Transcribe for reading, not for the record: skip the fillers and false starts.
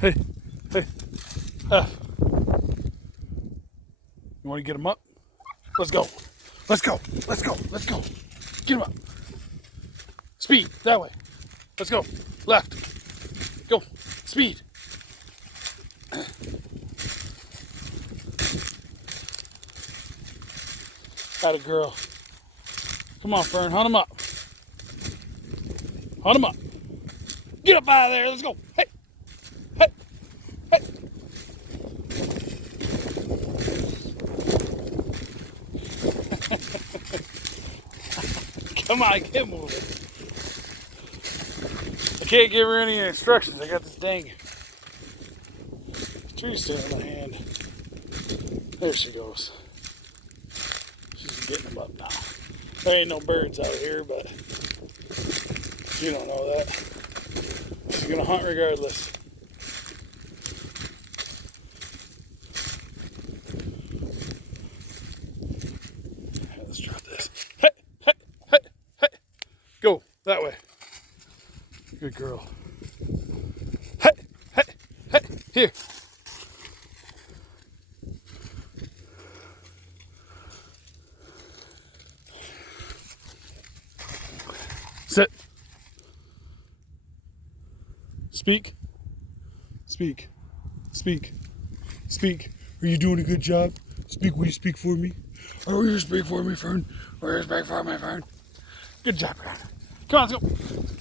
Hey, hey, F. You want to get him up? Let's go. Let's go. Let's go. Let's go. Get him up. Speed. That way. Let's go. Left. Go. Speed. Atta girl. Come on, Fern. Hunt him up. Hunt him up. Get up out of there. Let's go. Hey. Hey. Hey. Come on, get moving. I can't give her any instructions. I got this dang tree still in my hand. There she goes. She's getting them up now. There ain't no birds out here, but you don't know that. She's gonna hunt regardless. Let's try this. Hey, hey, hey, hey. Go that way. Good girl. Hey, hey, hey. Here. Sit. Speak. Speak. Speak. Speak. Are you doing a good job? Speak. Will you speak for me? Or will you speak for me, Fern? Will you speak for me, Fern? Good job, Fern. Come on, let's go.